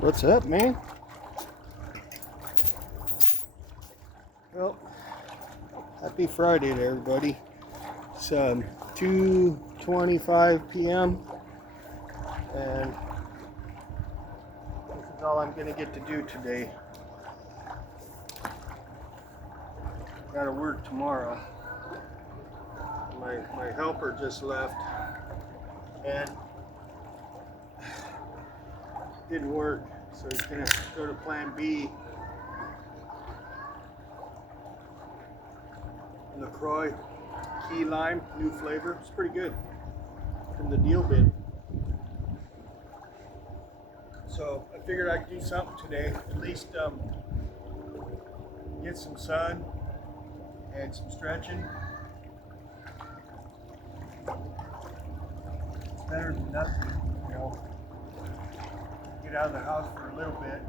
What's up, man? Well, happy Friday to everybody. It's 2:25 p.m. and this is all I'm going to get to do today. Got to work tomorrow. My helper just left and didn't work, so he's going to go to Plan B. LaCroix key lime, new flavor. It's pretty good from the deal bin. So I figured I'd do something today, at least get some sun and some stretching. It's better than nothing, you know. Get out of the house for a little bit.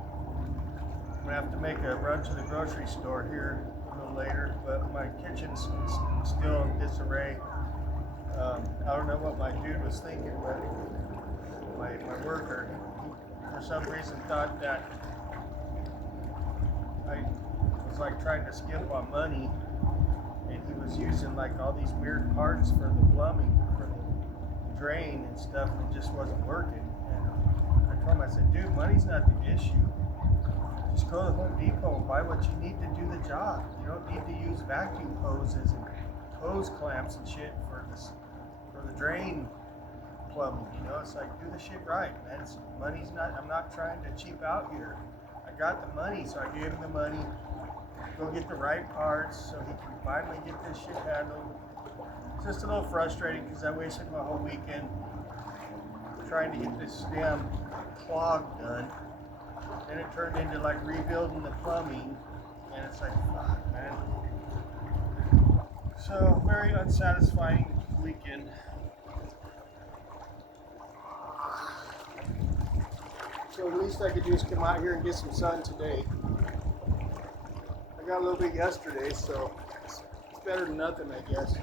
I'm gonna have to make a run to the grocery store here a little later, but my kitchen's still in disarray. I don't know what my dude was thinking, but my worker, for some reason, thought that I was like trying to skimp on money, and he was using like all these weird parts for the plumbing, for the drain and stuff, and it just wasn't working. And I told him, I said, dude, money's not the issue. Just go to Home Depot and buy what you need to do the job. You don't need to use vacuum hoses and hose clamps and shit for the drain plumbing. You know, it's like, do the shit right, man. Money's not. I'm not trying to cheap out here. I got the money, so I gave him the money. Go get the right parts so he can finally get this shit handled. It's just a little frustrating because I wasted my whole weekend trying to get this damn clog done. Then it turned into like rebuilding the plumbing, and it's like, fuck, man. So, very unsatisfying weekend. So the least I could do is come out here and get some sun today. I got a little bit yesterday, so it's better than nothing, I guess.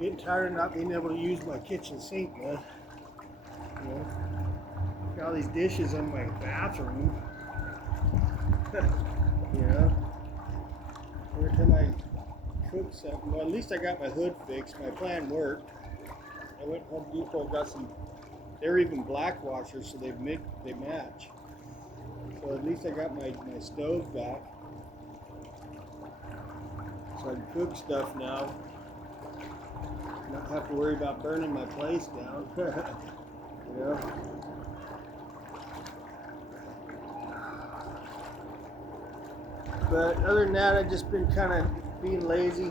Getting tired of not being able to use my kitchen sink, man. You know, got all these dishes in my bathroom. You know, every time I cook something, well, at least I got my hood fixed. My plan worked. I went to Home Depot and got some. They're even black washers, so they match. So at least I got my stove back, so I can cook stuff now. Not have to worry about burning my place down. You know. But other than that, I've just been kind of being lazy,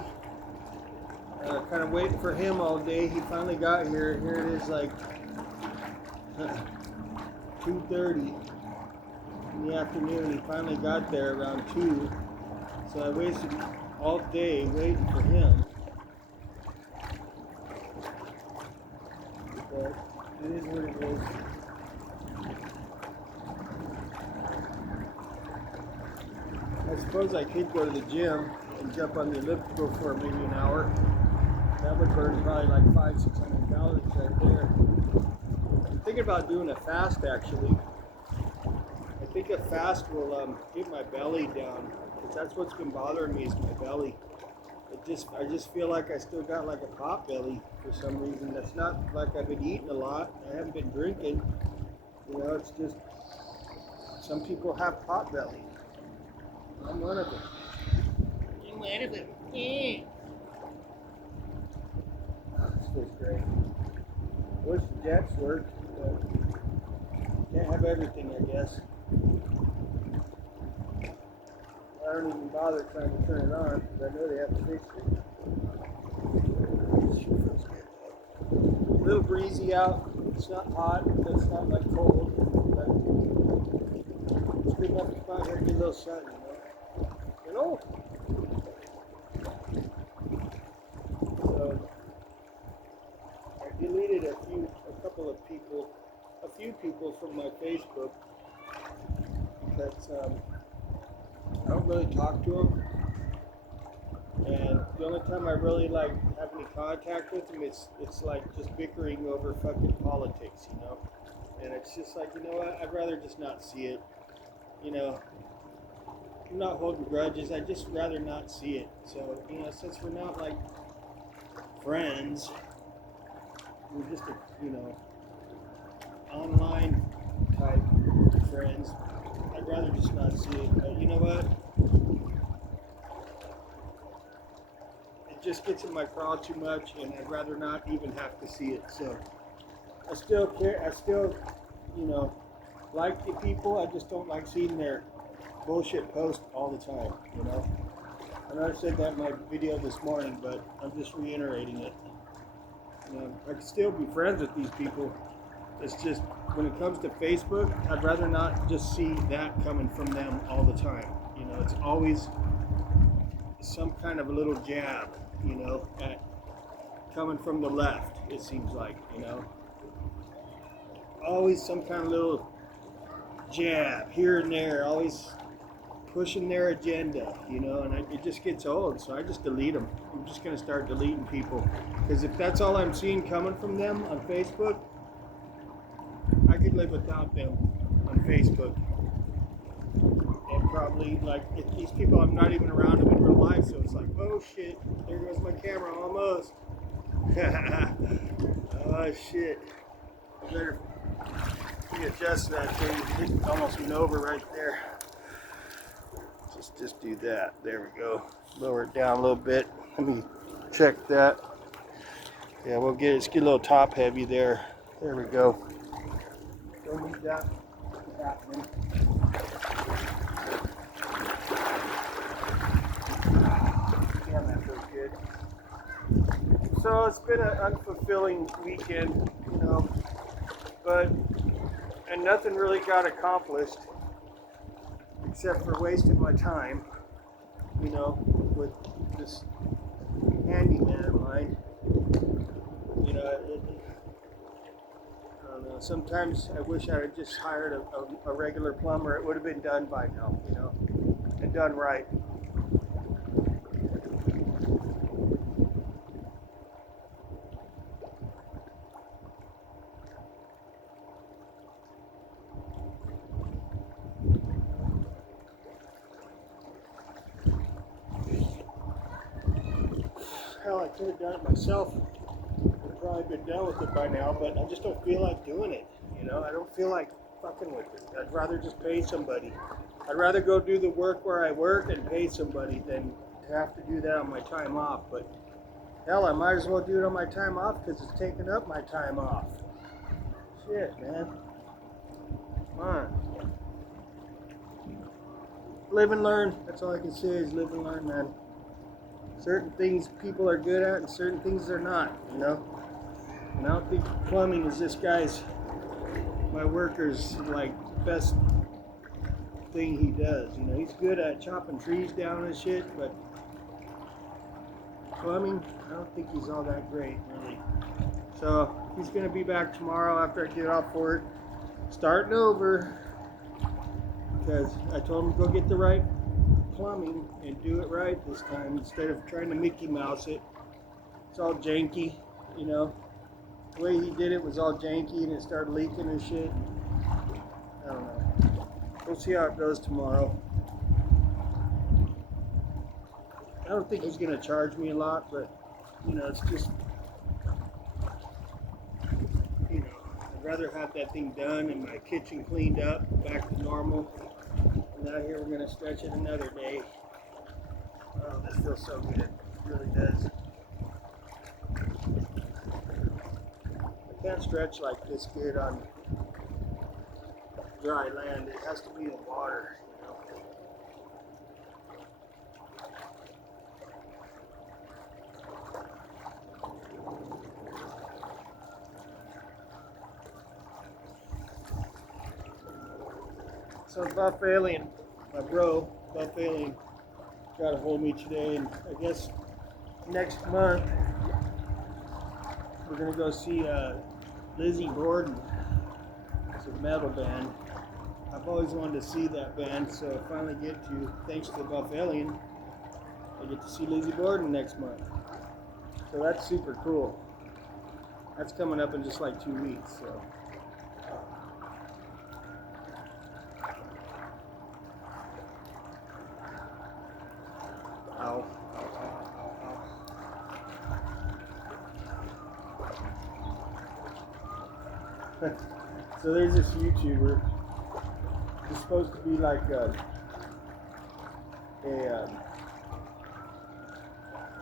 kind of waiting for him all day. He finally got here. Here it is, like 2:30 in the afternoon. He finally got there around 2. So I wasted all day waiting for him. But it is what it is. I suppose I could go to the gym and jump on the elliptical for maybe an hour. That would burn probably like 500-600 calories right there. I'm thinking about doing a fast actually. I think a fast will get my belly down, because that's what's been bothering me is my belly. I just feel like I still got like a pot belly for some reason. That's not like I've been eating a lot. I haven't been drinking. You know, it's just some people have pot belly. I'm one of them. I'm one of them. Yeah. Oh, this feels great. I wish the jets worked, but can't have everything, I guess. I don't even bother trying to turn it on because I know they have to fix it. A little breezy out. It's not hot, but it's not like cold. But it's good enough to come out here and get a little sun, you know. Facebook, but I don't really talk to them. And the only time I really like have any contact with them, it's like just bickering over fucking politics, you know. And it's just like, you know what? I'd rather just not see it. You know, I'm not holding grudges. I'd just rather not see it. So, you know, since we're not like friends, we're just, you know, online type friends. I'd rather just not see it. But you know what? It just gets in my craw too much, and I'd rather not even have to see it. So I still care. I still, you know, like the people. I just don't like seeing their bullshit post all the time. You know. I know I said that in my video this morning, but I'm just reiterating it. You know, I can still be friends with these people. It's just when it comes to Facebook, I'd rather not just see that coming from them all the time. You know, it's always some kind of a little jab, you know, at coming from the left, it seems like, you know. Always some kind of little jab here and there, always pushing their agenda, you know, and it just gets old, so I just delete them. I'm just going to start deleting people, because if that's all I'm seeing coming from them on Facebook, I could live without them on Facebook. And probably, like, if these people, I'm not even around them in real life, so it's like, oh shit, there goes my camera almost. Oh shit. I better readjust that thing. It's almost went over right there. Just do that. There we go. Lower it down a little bit. Let me check that. Yeah, we'll get a little top heavy there. There we go. Don't need that happening. Damn, that feels good. So it's been an unfulfilling weekend, you know, and nothing really got accomplished except for wasting my time, you know, with this handyman of mine. You know, I don't know, sometimes I wish I had just hired a regular plumber. It would have been done by now, you know, and done right. Hell, I could have done it myself. I've probably been done with it by now, but I just don't feel like doing it. You know, I don't feel like fucking with it. I'd rather just pay somebody. I'd rather go do the work where I work and pay somebody than to have to do that on my time off. But hell, I might as well do it on my time off because it's taking up my time off. Shit, man. Come on. Live and learn. That's all I can say is live and learn, man. Certain things people are good at and certain things they're not, you know. And I don't think plumbing is my worker's, like, best thing he does. You know, he's good at chopping trees down and shit, but plumbing, I don't think he's all that great, really. So he's gonna be back tomorrow after I get off work, starting over, because I told him to go get the right plumbing and do it right this time instead of trying to Mickey Mouse it. It's all janky, you know. The way he did it was all janky and it started leaking and shit. I don't know. We'll see how it goes tomorrow. I don't think he's gonna charge me a lot, but you know, it's just, you know, I'd rather have that thing done and my kitchen cleaned up, back to normal. And out here we're gonna stretch it another day. Oh, this feels so good. It really does. I can't stretch like this good on dry land. It has to be in water, you know. So Buff Alien, my bro, Buff Alien, got a hold of me today, and I guess next month we're gonna go see Lizzie Borden. It's a metal band. I've always wanted to see that band, so I finally get to, thanks to Buff Alien, I get to see Lizzie Borden next month. So that's super cool. That's coming up in just like 2 weeks, so. Ow. So there's this YouTuber. He's supposed to be like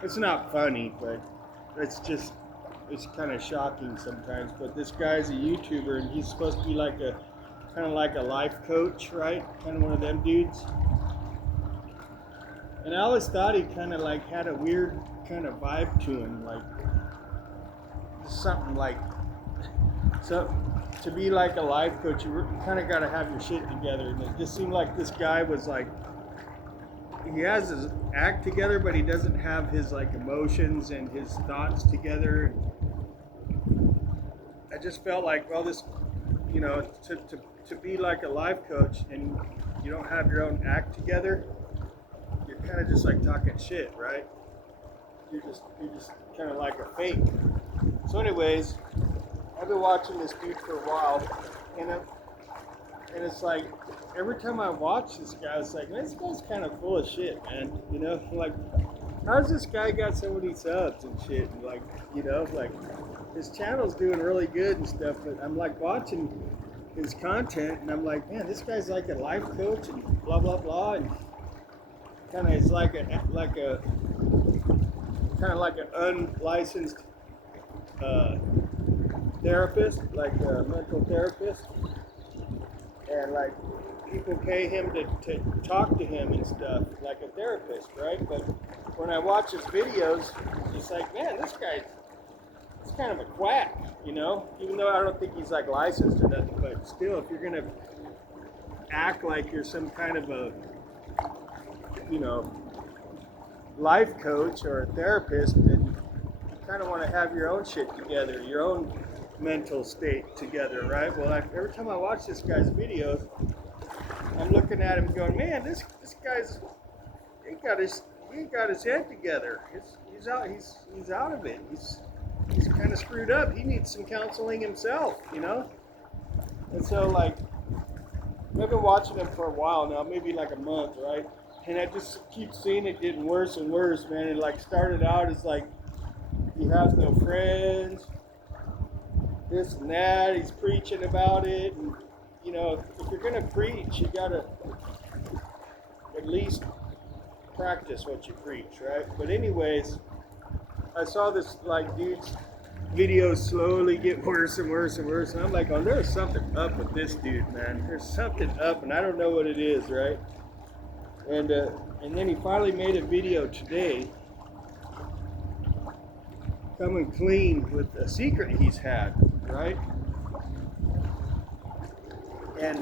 it's not funny, but it's kind of shocking sometimes. But this guy's a YouTuber, and he's supposed to be like kind of like a life coach, right? Kind of one of them dudes. And I always thought he kind of like had a weird kind of vibe to him, like something like, so to be like a life coach, you kind of got to have your shit together. And it just seemed like this guy was like, he has his act together, but he doesn't have his like emotions and his thoughts together. I just felt like, well, this, you know, to be like a life coach and you don't have your own act together, you're kind of just like talking shit, right? You're just kind of like a fake. So anyways, I've been watching this dude for a while, and it's like, every time I watch this guy, it's like, man, this guy's kind of full of shit, man. You know, like, how's this guy got so many subs and shit? And like, you know, like, his channel's doing really good and stuff, but I'm like watching his content, and I'm like, man, this guy's like a life coach and blah blah blah, and kind of is like an unlicensed therapist, like a mental therapist, and like people pay him to talk to him and stuff, like a therapist, right? But when I watch his videos, it's like, man, this guy's kind of a quack, you know? Even though I don't think he's like licensed or nothing, but still, if you're gonna act like you're some kind of a, you know, life coach or a therapist, then you kind of want to have your own shit together, your own mental state together, right? Well, every time I watch this guy's videos, I'm looking at him going, man, this guy's he ain't got his head together. He's out of it. He's kind of screwed up. He needs some counseling himself, you know? And so, like, I've been watching him for a while now, maybe like a month, right? And I just keep seeing it getting worse and worse, man. It like started out as like he has no friends, this and that. He's preaching about it, and you know, if you're gonna preach, you gotta at least practice what you preach, right? But anyways, I saw this like dude's videos slowly get worse and worse and worse, and I'm like, oh, there's something up with this dude, man. There's something up, and I don't know what it is, right? And then he finally made a video today, coming clean with a secret he's had, right? And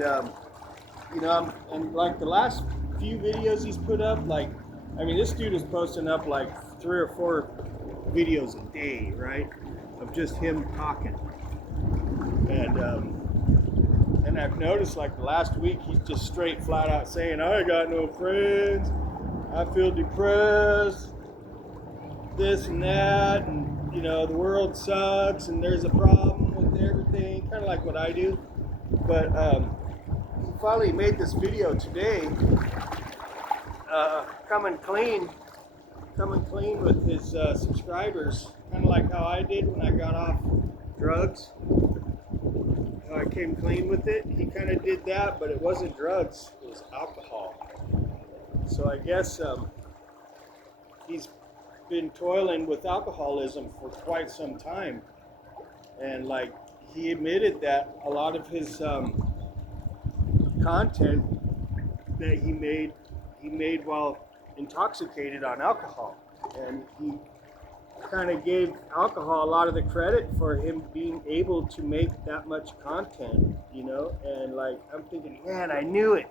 you know, and like the last few videos he's put up, like, I mean, this dude is posting up like 3 or 4 videos a day, right, of just him talking. And I've noticed like the last week he's just straight flat out saying, I got no friends, I feel depressed, this and that, and you know, the world sucks and there's a problem with everything, kind of like what I do. But he finally made this video today, coming clean with his subscribers, kind of like how I did when I got off drugs. I came clean with it. He kind of did that, but it wasn't drugs, it was alcohol. So I guess he's been toiling with alcoholism for quite some time. And like, he admitted that a lot of his content that he made while intoxicated on alcohol. And he kind of gave alcohol a lot of the credit for him being able to make that much content, you know? And like, I'm thinking, man, I knew it.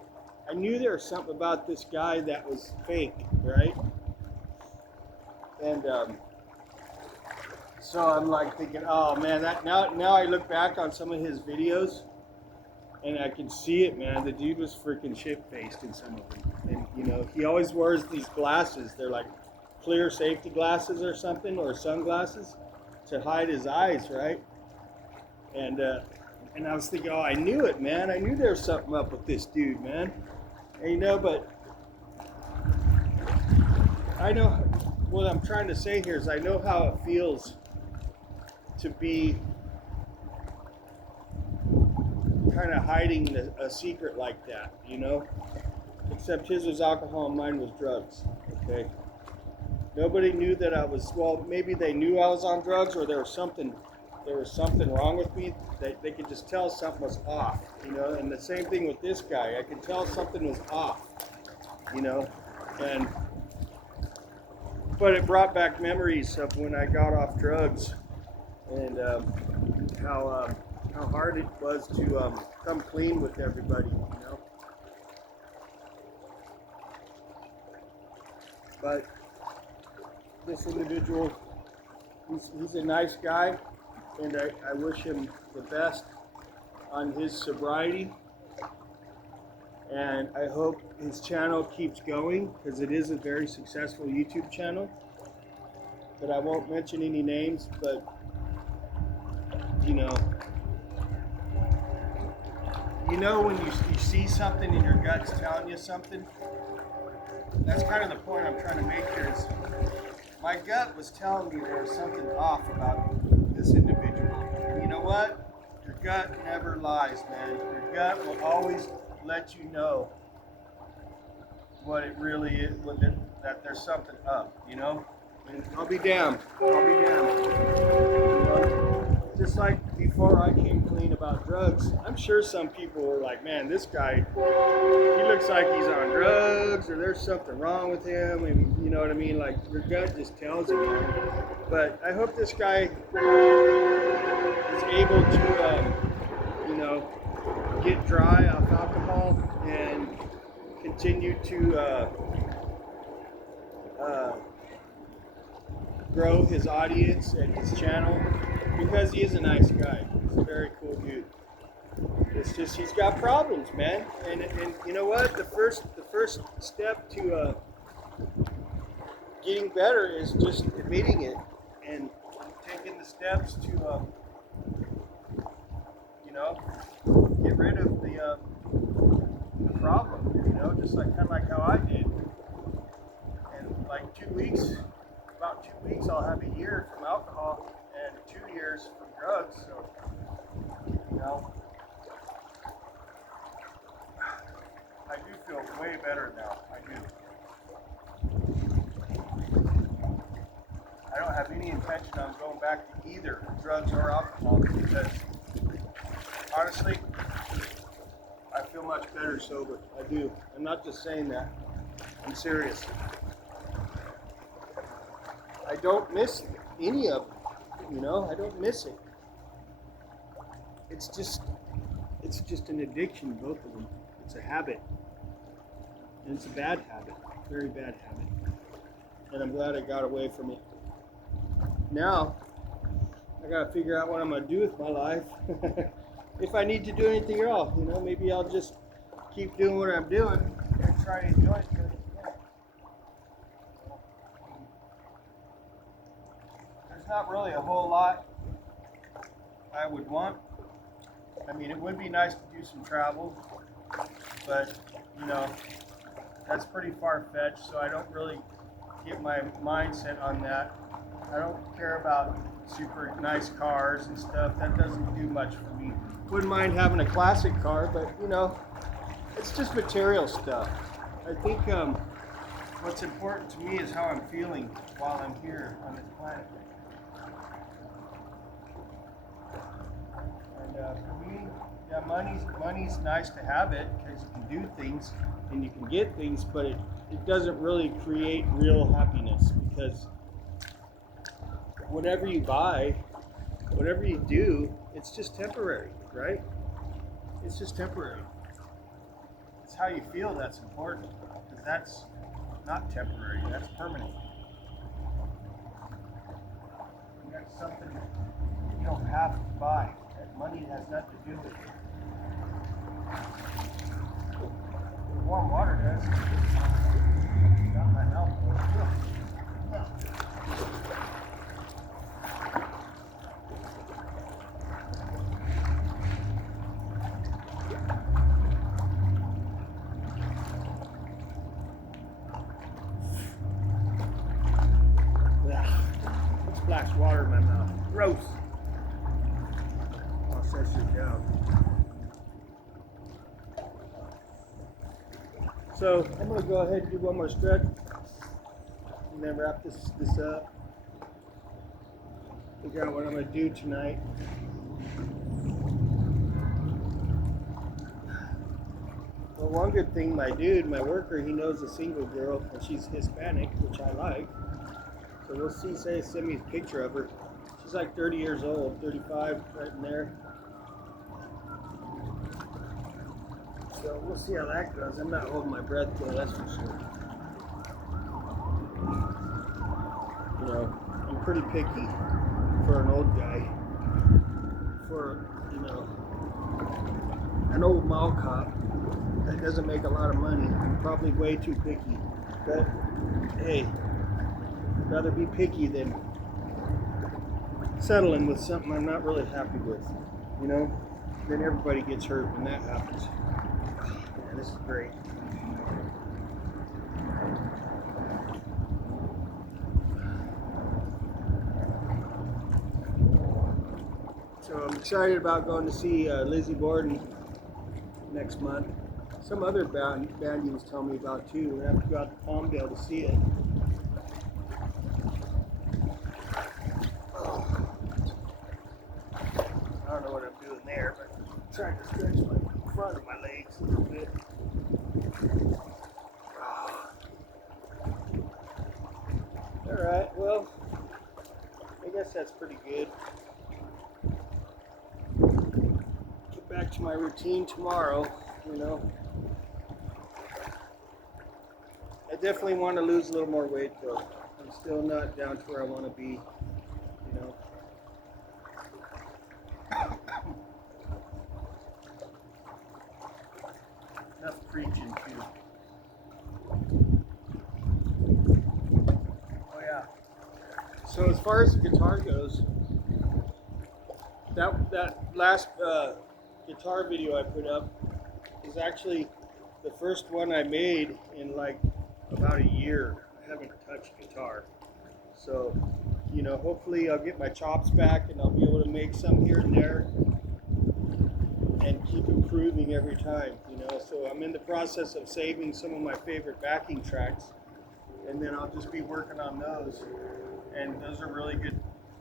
I knew there was something about this guy that was fake, right? And so I'm like thinking, oh man, that now I look back on some of his videos, And I can see it, man. The dude was freaking shit-faced in some of them. And, you know, he always wears these glasses. They're like clear safety glasses or something, or sunglasses to hide his eyes, right? And I was thinking, oh, I knew it, man. I knew there was something up with this dude, man. And, you know, but I know what I'm trying to say here is I know how it feels to be kind of hiding a secret like that, you know? Except his was alcohol and mine was drugs, okay? Nobody knew that I was, well, maybe they knew I was on drugs or there was something wrong with me. They could just tell something was off, you know? And the same thing with this guy. I could tell something was off, you know? But it brought back memories of when I got off drugs and how hard it was to come clean with everybody, you know. But this individual, he's a nice guy, and I wish him the best on his sobriety. And I hope his channel keeps going because it is a very successful YouTube channel. But I won't mention any names, but you know when you see something in your gut's telling you something. That's kind of the point I'm trying to make here is my gut was telling me there was something off about this individual. And you know what? Your gut never lies, man. Your gut will always let you know what it really is, that there's something up, you know? And I'll be damned. You know? Just like before I came clean about drugs, I'm sure some people were like, man, this guy, he looks like he's on drugs or there's something wrong with him. And you know what I mean? Like your gut just tells you, man. But I hope this guy is able to, you know, get dry off alcohol and continue to grow his audience and his channel because he is a nice guy. He's a very cool dude. It's just he's got problems, man. And you know what? The first step to getting better is just admitting it and taking the steps to you know, get rid of the problem, you know, just like kind of like how I did. And like about 2 weeks, I'll have a year from alcohol and 2 years from drugs. So, you know, I do feel way better now. I do. I don't have any intention on going back to either drugs or alcohol because honestly, I feel much better sober. I do. I'm not just saying that. I'm serious. I don't miss any of it. You know, I don't miss it. It's just an addiction, both of them. It's a habit. And it's a bad habit. Very bad habit. And I'm glad I got away from it. Now, I gotta figure out what I'm gonna do with my life. If I need to do anything at all, you know, maybe I'll just keep doing what I'm doing and try to enjoy it. There's not really a whole lot I would want. I mean, it would be nice to do some travel, but, you know, that's pretty far-fetched, so I don't really get my mindset on that. I don't care about super nice cars and stuff. That doesn't do much for me. Wouldn't mind having a classic car, but you know, it's just material stuff. I think what's important to me is how I'm feeling while I'm here on this planet. And for me, yeah, money's nice to have it because you can do things and you can get things, but it doesn't really create real happiness because whatever you buy, whatever you do, it's just temporary, right? It's just temporary. It's how you feel that's important, because that's not temporary, that's permanent. And that's something you don't have to buy. That money has nothing to do with it. Yes. Got my mouth full. Splash water in my mouth. Gross. I'll set shit down. So I'm gonna go ahead and do one more stretch and then wrap this up. Figure out what I'm gonna do tonight. Well, one good thing, my dude, my worker, he knows a single girl and she's Hispanic, which I like. So we'll see, send me a picture of her. She's like 30 years old, 35, right in there. So we'll see how that goes. I'm not holding my breath though, that's for sure. You know, I'm pretty picky for an old guy. For, you know, an old mall cop that doesn't make a lot of money. I'm probably way too picky. But, hey, I'd rather be picky than settling with something I'm not really happy with. You know? Then everybody gets hurt when that happens. Man, this is great. So I'm excited about going to see Lizzie Borden next month. Some other band he was telling me about too. We have to go out to Palmdale to see it. Oh. I don't know what I'm doing there, but I'm trying to stretch my front of my legs a little bit. Alright, well, I guess that's pretty good. Get back to my routine tomorrow, you know. I definitely want to lose a little more weight though. I'm still not down to where I want to be, you know. Enough preaching too. Oh yeah. So as far as the guitar goes, that last guitar video I put up is actually the first one I made in like about a year. I haven't touched guitar. So, you know, hopefully I'll get my chops back and I'll be able to make some here and there and keep improving every time, you know. So I'm in the process of saving some of my favorite backing tracks, and then I'll just be working on those. And those are really good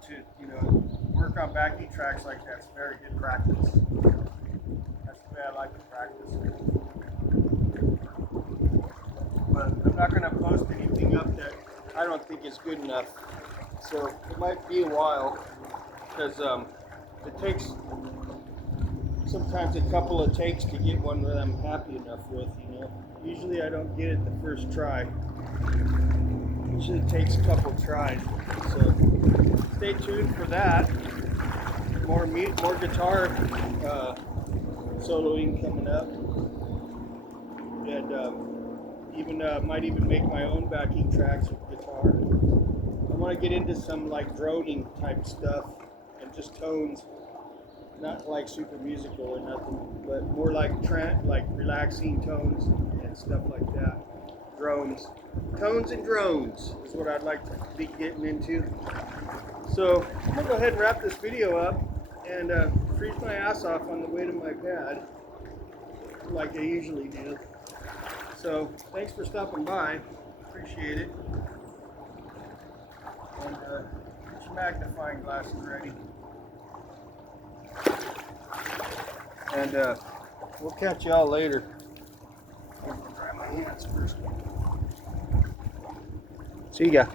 to, you know, work on backing tracks like that's very good practice. That's the way I like to practice. But I'm not going to post anything up that I don't think is good enough. So it might be a while, because it takes sometimes a couple of takes to get one that I'm happy enough with, you know. Usually I don't get it the first try. Usually it takes a couple tries. So stay tuned for that. More guitar soloing coming up. And might even make my own backing tracks with guitar. I want to get into some like droning type stuff and just tones. Not like super musical or nothing, but more like relaxing tones and stuff like that. Drones. Tones and drones is what I'd like to be getting into. So I'm going to go ahead and wrap this video up and freeze my ass off on the way to my pad like I usually do. So thanks for stopping by. Appreciate it. And get your magnifying glasses ready. And we'll catch y'all later. I'm gonna grab my hands first. See ya.